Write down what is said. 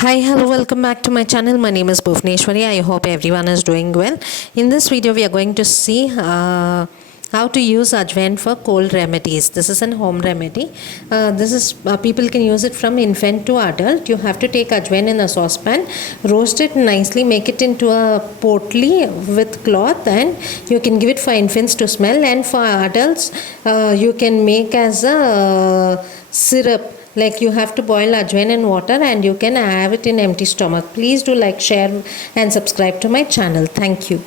Hi, hello, welcome back to my channel. My name is Bhuvneshwari. I hope everyone is doing well. In this video, we are going to see how to use Ajwain for cold remedies. This is an home remedy. This is people can use it from infant to adult. You have to take Ajwain in a saucepan, roast it nicely, make it into a potli with cloth, and you can give it for infants to smell. And for adults, you can make as a syrup. Like you have to boil ajwain in water and you can have it in empty stomach. Please do like, share and subscribe to my channel. Thank you.